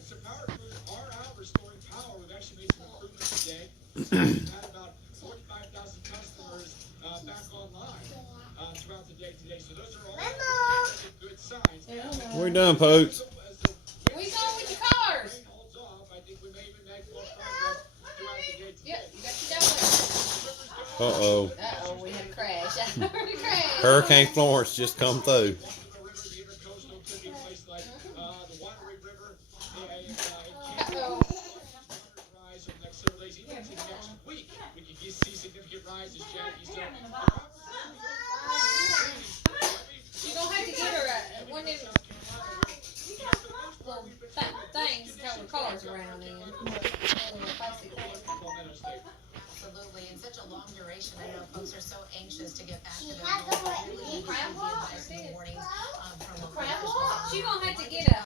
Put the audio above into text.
some power crews are out restoring power. We've actually made some improvements today. We've had about 45,000 customers back online throughout the day today. So those are all good signs. We're done, folks. We going with the cars. Rain holds off. I think we may even make more progress throughout the day today. Yep, you got your download. Uh-oh. Uh-oh, we had a crash. We crashed. Hurricane Florence just come through. Uh-oh. You gonna have to get her one of them little things to turn the cars around in. Absolutely, in such a long duration, I know folks are so anxious to get back to their normal. Really need the advice in the mornings from local officials. She gonna have to get a